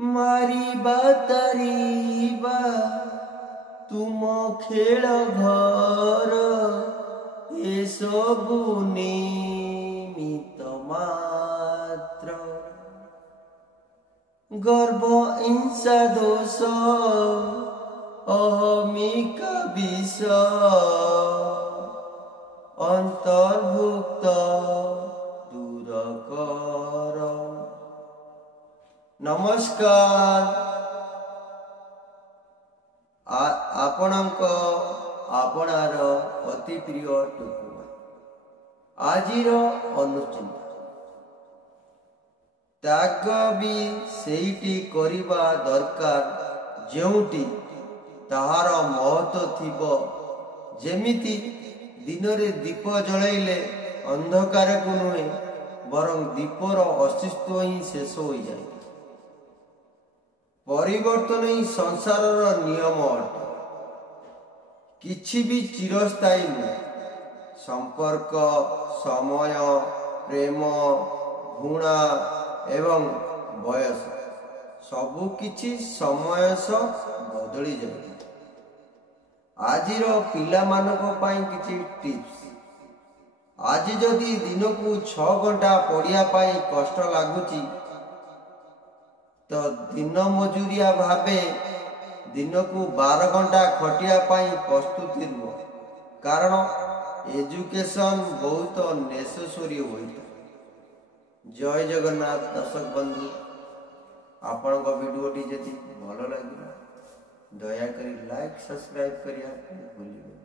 मारिबा तारिबा तुम खेल घर ए सबु निमित्त मात्र गर्व हिंसा दोष अहमिका विष अंतर्भुक्त दूर कर। नमस्कार आपणार अति प्रिय टुकुमा आजिर अनुचिंता त्याग भी सेठी करिबा दरकार जेउटी ताहार महत्व थिबो। जेमिति दिन रे दीप जलाइले अंधकार को नुहे बरं दीपर अस्तित्व ही शेष हो जाए। परिवर्तन ही संसार नियम अटे, किछि भी चिरस्थायी नुहे। संपर्क समय प्रेम घृणा एवं बयस सबु किछि समय सह बदली जाए। आजिर पिला मानको पाई किछि टिप्स। आज जदि दिन को 6 घंटा पढ़िया पाई कष्ट लगुची तो दिन मजूरिया भावे दिन को 12 घंटा खटिया पाई प्रस्तुति रुह। कारण एजुकेशन बहुत नेसेसरी होता। जय जगन्नाथ। दर्शक बंधु आपण वीडियो टी जदि भल लगे दया करी लाइक सब्सक्राइब करिया भूलिबे।